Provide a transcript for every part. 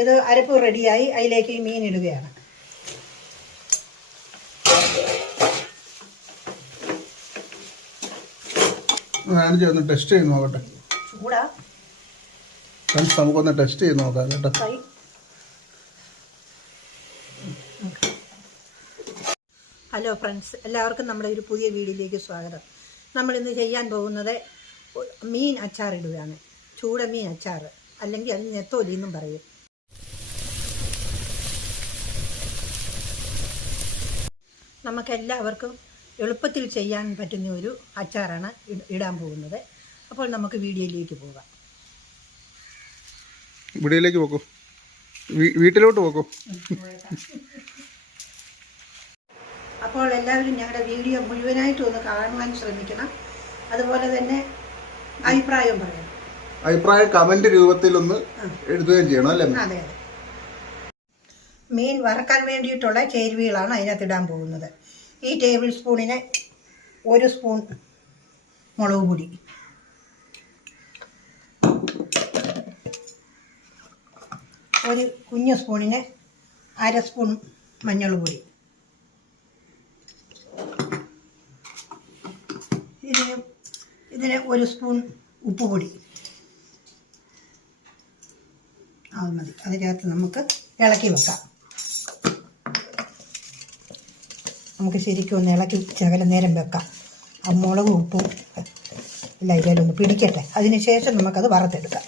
ഇത് അരപ്പ് റെഡിയായി. അതിലേക്ക് ഈ മീൻ ഇടുകയാണ്. ഒന്ന് ടെസ്റ്റ് ചെയ്ത് നോക്കട്ടെ. ചൂടാ, നമുക്കൊന്ന് ടെസ്റ്റ് ചെയ്ത് നോക്കാം കേട്ടോ. ഹലോ ഫ്രണ്ട്സ്, എല്ലാവർക്കും നമ്മുടെ ഒരു പുതിയ വീഡിയോയിലേക്ക് സ്വാഗതം. നമ്മളിന്ന് ചെയ്യാൻ പോകുന്നത് മീൻ അച്ചാർ ഇടുകയാണ്. ചൂടമീൻ അച്ചാർ, അല്ലെങ്കിൽ അതിന് നെത്തോലി എന്നും പറയും. നമുക്കെല്ലാവർക്കും എളുപ്പത്തിൽ ചെയ്യാൻ പറ്റുന്ന ഒരു അച്ചാറാണ് ഇടാൻ പോകുന്നത്. അപ്പോൾ നമുക്ക് വീഡിയോയിലേക്ക് പോകാം. വീഡിയോയിലേക്ക് പോക്കോ, വീട്ടിലോട്ട് പോക്കോ. അപ്പോൾ എല്ലാവരും ഞങ്ങളുടെ വീഡിയോ മുഴുവനായിട്ട് ഒന്ന് കാണുവാൻ ശ്രമിക്കണം. അതുപോലെ തന്നെ അഭിപ്രായം പറയണം. അഭിപ്രായം കമന്റ് രൂപത്തിൽ ഒന്ന് എഴുതുകയും ചെയ്യണം അല്ലേ? അതെ അതെ. മീൻ വറക്കാൻ വേണ്ടിയിട്ടുള്ള ചേരുവകളാണ് അതിനകത്ത് ഇടാൻ പോകുന്നത്. ഈ ടേബിൾ സ്പൂണിന് 1 സ്പൂൺ മുളക് പൊടി, 1 കുഞ്ഞു സ്പൂണിന് 1/2 സ്പൂൺ മഞ്ഞൾ പൊടി, ഇതിന് 1 സ്പൂൺ ഉപ്പുപൊടി. അത് മതി. അതിനകത്ത് നമുക്ക് ഇളക്കി വെക്കാം. നമുക്ക് ശരിക്കും ഒന്ന് ഇളക്കി ശകലം നേരം വെക്കാം. ആ മുളകും ഉപ്പും എല്ലാം ഇതിലൊന്ന് പിടിക്കട്ടെ. അതിനുശേഷം നമുക്കത് വറുത്തെടുക്കാം.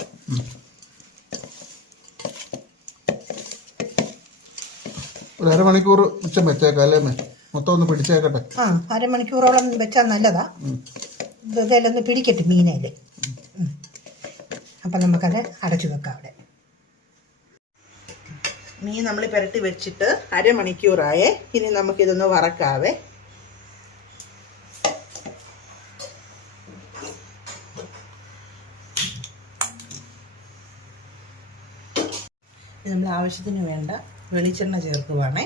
ഒരു അരമണിക്കൂർ ഉച്ച വെച്ചേക്കാം അല്ലേ? മൊത്തം ഒന്ന് പിടിച്ചേക്കട്ടെ. ആ, അരമണിക്കൂറോളം വെച്ചാൽ നല്ലതാ. ഇതിലൊന്ന് പിടിക്കട്ടെ മീനേല്. അപ്പം നമുക്കത് അടച്ചു വെക്കാം. അവിടെ മീൻ നമ്മൾ പുരട്ടി വെച്ചിട്ട് അരമണിക്കൂറായേ. ഇനി നമുക്കിതൊന്ന് വറക്കാവേ. നമ്മൾ ആവശ്യത്തിന് വേണ്ട വെളിച്ചെണ്ണ ചേർക്കുവാണേ.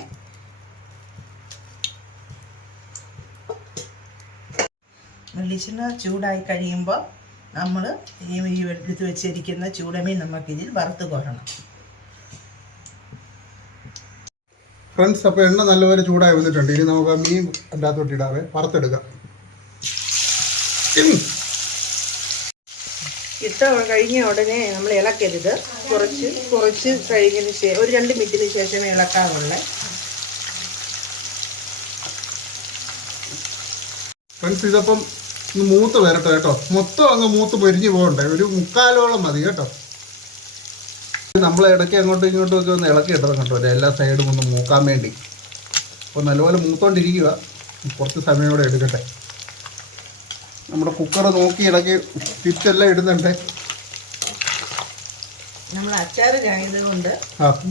വെളിച്ചെണ്ണ ചൂടായി കഴിയുമ്പോൾ നമ്മൾ ഈ എടുത്ത് വെച്ചിരിക്കുന്ന ചൂടമീൻ നമുക്കിതിൽ വറുത്ത് കോരണം. ഫ്രണ്ട്സ്, അപ്പോൾ എണ്ണ നല്ലപോലെ ചൂടായി വന്നിട്ടുണ്ട്. ഇനി നമുക്ക് ആ മീൻ എൻ്റെ അകത്തോട്ട് ഇടാവേ, വറുത്തെടുക്കാം. ഇട്ട കഴിഞ്ഞ ഉടനെ നമ്മൾ ഇളക്കരുത്. കുറച്ച് കഴിഞ്ഞതിന് ശേഷം ഒരു 2 മിനിറ്റിന് ശേഷം ഇളക്കാവുള്ളേ. ഫ്രണ്ട്സ്, ഇതപ്പം മൂത്ത് വരട്ടെ കേട്ടോ. മൊത്തം അങ്ങ് മൂത്ത് പൊരിഞ്ഞ് പോകണ്ടേ. ഒരു 3/4 മതി കേട്ടോ. നമ്മൾ ഇടയ്ക്ക് അങ്ങോട്ടും ഇങ്ങോട്ടും ഒക്കെ ഒന്ന് ഇളക്കി ഇട്ടത് കേട്ടോ, എല്ലാ സൈഡും ഒന്ന് മൂക്കാൻ വേണ്ടി. അപ്പോൾ നല്ലപോലെ മൂത്തോണ്ടിരിക്കുക. കുറച്ച് സമയം കൂടെ എടുക്കട്ടെ. നമ്മുടെ കുക്കർ നോക്കി ഇടയ്ക്ക് തിരിച്ചെല്ലാം ഇടുന്നുണ്ട്. നമ്മൾ അച്ചാറിനായത് കൊണ്ട്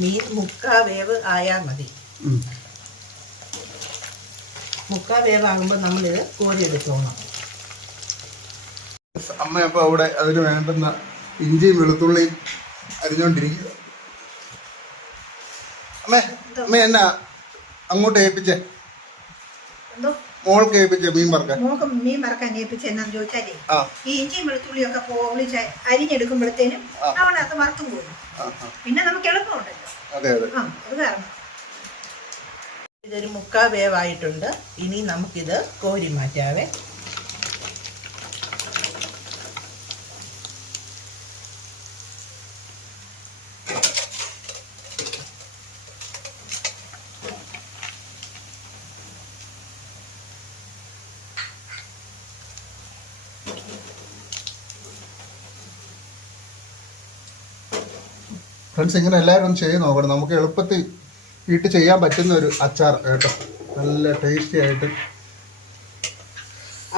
മീൻ 3/4 വേവ് ആയാൽ മതി. 3/4 വേവ് ആകുമ്പോൾ നമ്മളിത് കോരിയെടുത്തോണം. അമ്മ അപ്പോൾ അവിടെ അതിന് വേണ്ടുന്ന ഇഞ്ചിയും വെളുത്തുള്ളിയും അരിഞ്ഞോണ്ടിരിക്കുക. അമ്മ എന്നാ അങ്ങോട്ട് ഏൽപ്പിച്ചേ? മോൾക്ക് ഏൽപ്പിച്ചേ മീൻ വറക്കാൻ? മോൾക്ക് മീൻ വറക്കാൻ ഏൽപ്പിച്ച എന്നാന്ന് ചോദിച്ചാലേ, ഈ ഇഞ്ചിയും വെളുത്തുള്ളിയും ഒക്കെ പൊളിച്ച് അരിഞ്ഞെടുക്കുമ്പോഴത്തേനും അവനകത്ത് വറുത്തു പോകും. പിന്നെ നമുക്ക് എളുപ്പമുണ്ടല്ലോ. അത് കാരണം ഇതൊരു 3/4 വേവായിട്ടുണ്ട്. ഇനി നമുക്കിത് കോരി മാറ്റാവേ. ഫ്രണ്ട്സ്, ഇങ്ങനെ എല്ലാവരും ഒന്ന് ചെയ്ത് നോക്കണം. നമുക്ക് എളുപ്പത്തിൽ വീട്ടിൽ ചെയ്യാൻ പറ്റുന്ന ഒരു അച്ചാർ കേട്ടോ. നല്ല ടേസ്റ്റി ആയിട്ട്.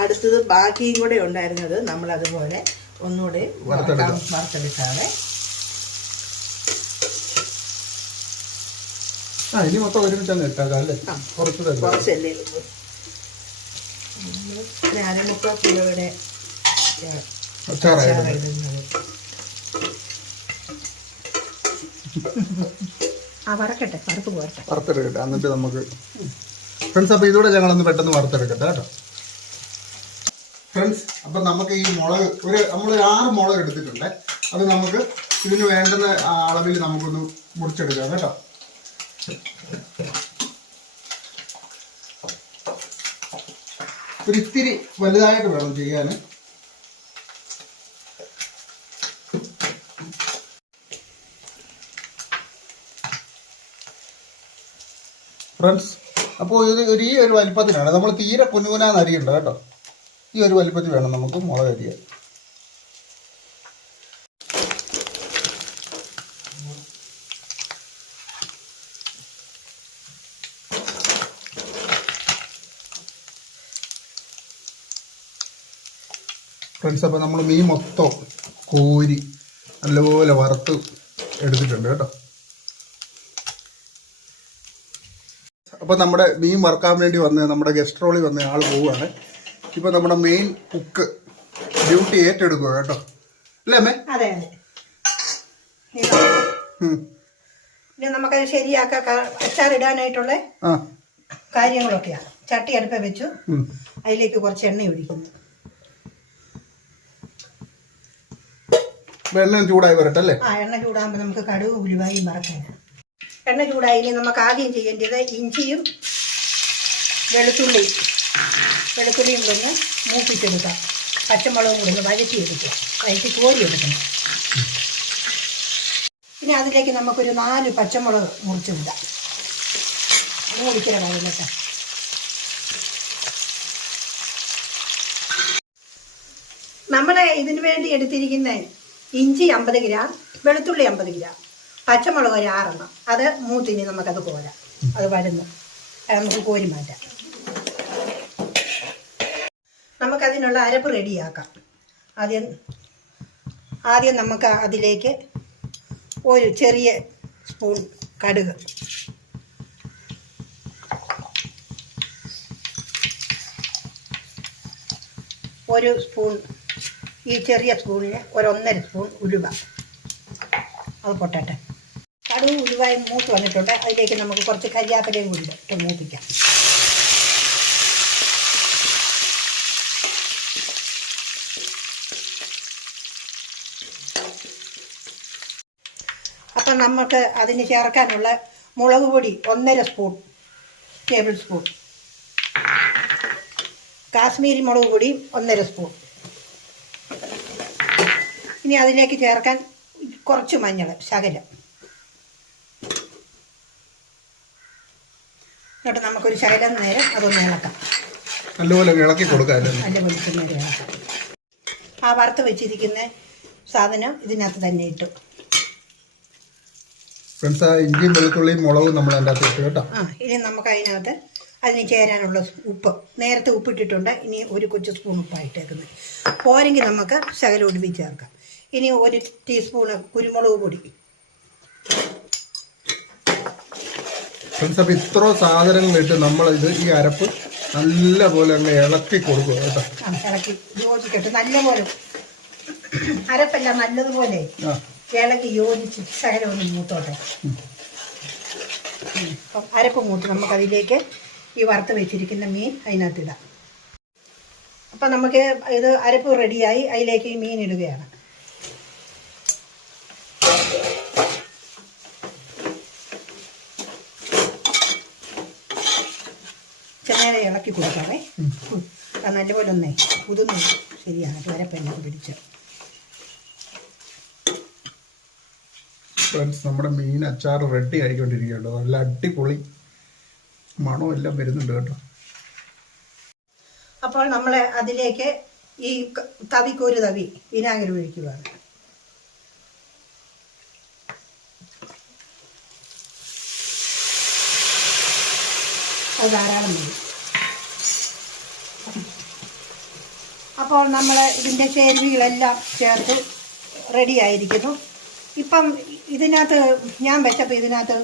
അടുത്തത് ബാക്കിയും കൂടെ ഉണ്ടായിരുന്നത് നമ്മൾ അതുപോലെ ഒന്നുകൂടെ വറുത്തെടുക്കാതെ. ഇനി മൊത്തം ഒരുമിച്ച് അങ്ങ് ഇട്ടാക്കാം അല്ലേ? കുറച്ചല്ലേ, 1/4 കിലോയുടെ അച്ചാറായിരുന്നു. വറുത്തെടുക്കട്ടെ. എന്നിട്ട് നമുക്ക് ഫ്രണ്ട്സ്, അപ്പോൾ ഇതോടെ ഞങ്ങളൊന്ന് പെട്ടെന്ന് വറുത്തെടുക്കട്ടെ കേട്ടോ. ഫ്രണ്ട്സ്, അപ്പം നമുക്ക് ഈ മുളക് നമ്മൾ 6 മുളക് എടുത്തിട്ടുണ്ട്. അത് നമുക്ക് ഇതിന് വേണ്ടുന്ന അളവിൽ നമുക്കൊന്ന് മുറിച്ചെടുക്കാം കേട്ടോ. ഒരിത്തിരി വലുതായിട്ട് വേണം ചെയ്യാൻ. ഫ്രണ്ട്സ്, അപ്പോൾ ഇത് ഈ ഒരു വലിപ്പത്തിനാണ്. നമ്മൾ തീരെ കുനുകുനാന്ന് അരിയുണ്ട് കേട്ടോ. ഈ ഒരു വലിപ്പത്തിൽ വേണം നമുക്ക് മുളക് അരിയാൻ. ഫ്രണ്ട്സ്, അപ്പോൾ നമ്മൾ മീൻ മൊത്തം കോരി നല്ലപോലെ വറുത്ത് എടുത്തിട്ടുണ്ട് കേട്ടോ. അപ്പോൾ നമ്മുടെ മീൻ വറുക്കാൻ വേണ്ടി വന്ന് നമ്മുടെ ഗസ്റ്റ് റോളിൽ വന്ന ആൾ പോവുകയാണ്. ഇപ്പോൾ നമ്മുടെ മെയിൻ കുക്ക് ഡ്യൂട്ടി ഏറ്റെടുക്കുക കേട്ടോ, അല്ലേ അമ്മേ? അതെ അതെ. ഇനി നമുക്കത് ശരിയാക്കാൻ അച്ചാറിടാനായിട്ടുള്ള കാര്യങ്ങളൊക്കെയാണ്. ചട്ടി അടുപ്പ വെച്ചു, അതിലേക്ക് കുറച്ച് എണ്ണ ഒഴിക്കുന്നു. എണ്ണ ചൂടായി വരട്ടെ അല്ലേ? എണ്ണ ചൂടാകുമ്പോൾ നമുക്ക് കടുക് ഉലുവായും വറക്കാനാണ്. എണ്ണ ചൂടായി നമുക്ക് ആദ്യം ചെയ്യേണ്ടത് ഇഞ്ചിയും വെളുത്തുള്ളിയും ഒന്ന് മൂപ്പിച്ചെടുക്കാം. പച്ചമുളകും കൂടി ഒന്ന് വഴറ്റിയെടുക്കുക. വഴറ്റി കോരിയെടുക്കണം. പിന്നെ അതിലേക്ക് നമുക്കൊരു 4 പച്ചമുളക് മുറിച്ചിടാം. മുറിക്കുന്ന കാര്യമൊക്കെ നമ്മൾ ഇതിനു വേണ്ടി എടുത്തിരിക്കുന്ന ഇഞ്ചി 50 ഗ്രാം, വെളുത്തുള്ളി 50 ഗ്രാം, പച്ചമുളക് ഒരു 6 എണ്ണം. അത് മൂത്തിനി നമുക്കത് കോരാം. അത് വരുന്നു നമുക്ക് കോരി മാറ്റാം. നമുക്കതിനുള്ള അരപ്പ് റെഡിയാക്കാം. ആദ്യം നമുക്ക് അതിലേക്ക് ഒരു ചെറിയ സ്പൂൺ കടുക്, ഒരു സ്പൂൺ, ഈ ചെറിയ സ്പൂണിന് 1.5 സ്പൂൺ ഉലുവ. അത് പൊട്ടട്ടെ. കടുക് ഉലുവായി മൂത്ത് വന്നിട്ടുണ്ട്. അതിലേക്ക് നമുക്ക് കുറച്ച് കരിയാപ്പിലയും കൂടി ഇട്ട് മൂപ്പിക്കാം. അപ്പം നമുക്ക് അതിന് ചേർക്കാനുള്ള മുളക് പൊടി 1.5 സ്പൂൺ ടേബിൾ സ്പൂൺ, കാശ്മീരി മുളക് പൊടി 1.5 സ്പൂൺ. ഇനി അതിലേക്ക് ചേർക്കാൻ കുറച്ച് മഞ്ഞൾ, ശകലം. എന്നിട്ട് നമുക്കൊരു ശകലം നേരം അതൊന്ന് ഇളക്കാം. നല്ലപോലെ ഇളക്കി കൊടുക്കാം. നല്ലപോലെ നേരം ഇളക്കാം. ആ വറുത്ത് വെച്ചിരിക്കുന്ന സാധനം ഇതിനകത്ത് തന്നെ ഇട്ടു. ഫ്രണ്ട്സ്, ഇഞ്ചിയും വെളുത്തുള്ളിയും മുളകും നമ്മൾ അതിൻ്റെ അകത്ത് ഇട്ടു കേട്ടോ. ഇനി നമുക്ക് അതിനകത്ത് അതിന് ചേരാനുള്ള ഉപ്പ് നേരത്തെ ഉപ്പിട്ടിട്ടുണ്ട്. ഇനി ഒരു കൊച്ചു സ്പൂൺ ഉപ്പായിട്ടേക്കുന്നത്. പോരെങ്കിൽ നമുക്ക് ശകലം ഒടുവി ചേർക്കാം. ഇനി 1 ടീസ്പൂണ് കുരുമുളക് പൊടി. ഫ്രണ്ട്സ്, അപ്പോൾ ഇത്ര സാധനങ്ങളിട്ട് നമ്മളിത് ഈ അരപ്പ് നല്ലപോലെ അങ്ങ് ഇളക്കി കൊടുക്കുക കേട്ടോ. ഇളക്കി യോജിക്കട്ടെ. നല്ലപോലെ അരപ്പെല്ലാം നല്ലതുപോലെ ഇളക്കി യോജിച്ച് ശകലം ഒന്ന് മൂത്തോട്ടെ. അപ്പം അരപ്പ് മൂത്ത് നമുക്കതിലേക്ക് ഈ വറുത്ത് വെച്ചിരിക്കുന്ന മീൻ അതിനകത്തിടാം. അപ്പം നമുക്ക് ഇത് അരപ്പ് റെഡിയായി. അതിലേക്ക് ഈ മീൻ ഇടുകയാണ്. ചെന്നേരെ ഇളക്കി കൊടുക്കാവേ. നല്ലപോലെ ഒന്നേ പുതുന്നു ശരിയാണ്. അരപ്പെല്ലാം പിടിച്ച്. ഫ്രണ്ട്സ്, നമ്മുടെ മീൻ അച്ചാർ റെഡി ആയിക്കൊണ്ടിരിക്കുകയുണ്ടോ. നല്ല അടിപൊളി മണവും എല്ലാം വരുന്നുണ്ട് കേട്ടോ. അപ്പോൾ നമ്മൾ അതിലേക്ക് ഈ തവിക്കൊരു തവി വിനാഗിരി ഒഴിക്കുകയാണ്. അത് ധാരാളം മതി. അപ്പോൾ നമ്മൾ ഇതിൻ്റെ ചേരുവകളെല്ലാം ചേർത്ത് റെഡി ആയിരിക്കുന്നു. ഇപ്പം ഇതിനകത്ത് ഞാൻ വെച്ചപ്പോൾ ഇതിനകത്ത്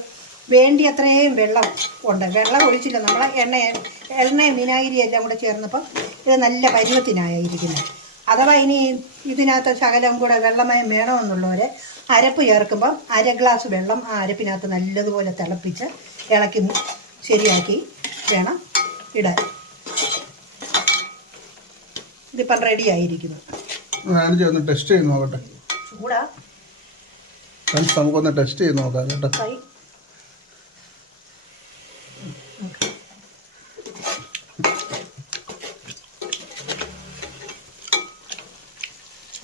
വേണ്ടിയത്രയും വെള്ളം ഉണ്ട്. വെള്ളം ഒഴിച്ചില്ല. നമ്മൾ എണ്ണയും വിനാഗിരിയും എല്ലാം കൂടെ ചേർന്നപ്പം ഇത് നല്ല പരുവത്തിനായിരിക്കുന്നത്. അഥവാ ഇനി ഇതിനകത്ത് ശകലം കൂടെ വെള്ളമയം വേണമെന്നുള്ളവർ അരപ്പ് ചേർക്കുമ്പം 1/2 ഗ്ലാസ് വെള്ളം ആ അരപ്പിനകത്ത് നല്ലതുപോലെ തിളപ്പിച്ച് ഇളക്കി ശരിയാക്കി വേണം ഇടാൻ. ഇതിപ്പം റെഡി ആയിരിക്കുന്നു. ടെസ്റ്റ് ചെയ്ത് നോക്കട്ടെ. ചൂടാ. ഫ്രണ്ട്സ് നമുക്കൊന്ന് ടെസ്റ്റ് ചെയ്ത് നോക്കാം കേട്ടോ. കൈ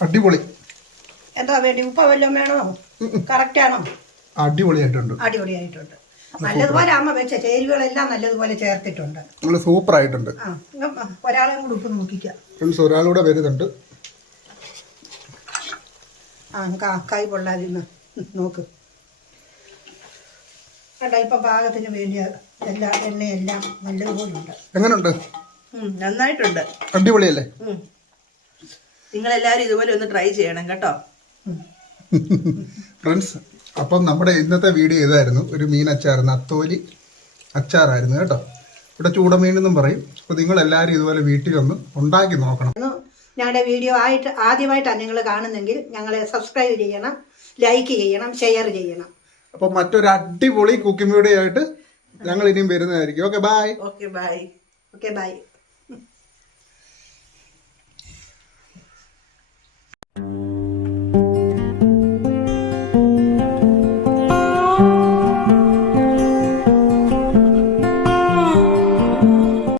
അടിപൊളി. എന്താ വേണ്ടി ഉപ്പ വല്ലതും വേണോ? കറക്റ്റ് ആണോ? അടിപൊളിയായിട്ടുണ്ട്. അടിപൊളിയായിട്ടുണ്ട്. നല്ലതുപോലെ അമ്മ വെച്ച ചേരുവകളെല്ലാം നല്ലതുപോലെ ചേർത്തിട്ടുണ്ട്. നമ്മൾ സൂപ്പർ ആയിട്ടുണ്ട്. ആ ഒരാളെയും കൂടെ ഉപ്പ് നോക്കിക്കാം. ഫ്രണ്ട്സ് ഒരാളൂടെ വരുന്നുണ്ട്. കൈ പൊള്ളാതിരുന്ന് നോക്ക്. കേട്ടോ ഇപ്പൊ പാകത്തിന് വേണ്ടിയ എല്ലാ എണ്ണയെല്ലാം നല്ലതുപോലെ ഉണ്ട്. എങ്ങനെയുണ്ട്? നന്നായിട്ടുണ്ട്. അടിപൊളിയല്ലേ? നിങ്ങളെല്ലാവരും ഇതുപോലെ ഒന്ന് ട്രൈ ചെയ്യണം കേട്ടോ. ഫ്രണ്ട്സ് അപ്പം നമ്മുടെ ഇന്നത്തെ വീഡിയോ ഇതായിരുന്നു. ഒരു മീൻ അച്ചാർ, നത്തോലി അച്ചാറായിരുന്നു കേട്ടോ. ഇവിടെ ചൂടമീൻ എന്നും പറയും. അപ്പോൾ നിങ്ങളെല്ലാവരും ഇതുപോലെ വീട്ടിൽ വന്ന് ഉണ്ടാക്കി നോക്കണം. ഞങ്ങളുടെ വീഡിയോ ആദ്യമായിട്ടാണ് നിങ്ങൾ കാണുന്നെങ്കിൽ ഞങ്ങളെ സബ്സ്ക്രൈബ് ചെയ്യണം, ലൈക്ക് ചെയ്യണം, ഷെയർ ചെയ്യണം. അപ്പോൾ മറ്റൊരു അടിപൊളി കുക്കിംഗ് വീഡിയോ ആയിട്ട് ഞങ്ങൾ ഇനിയും വരുന്നതായിരിക്കും. Okay bye. Okay bye. Okay bye.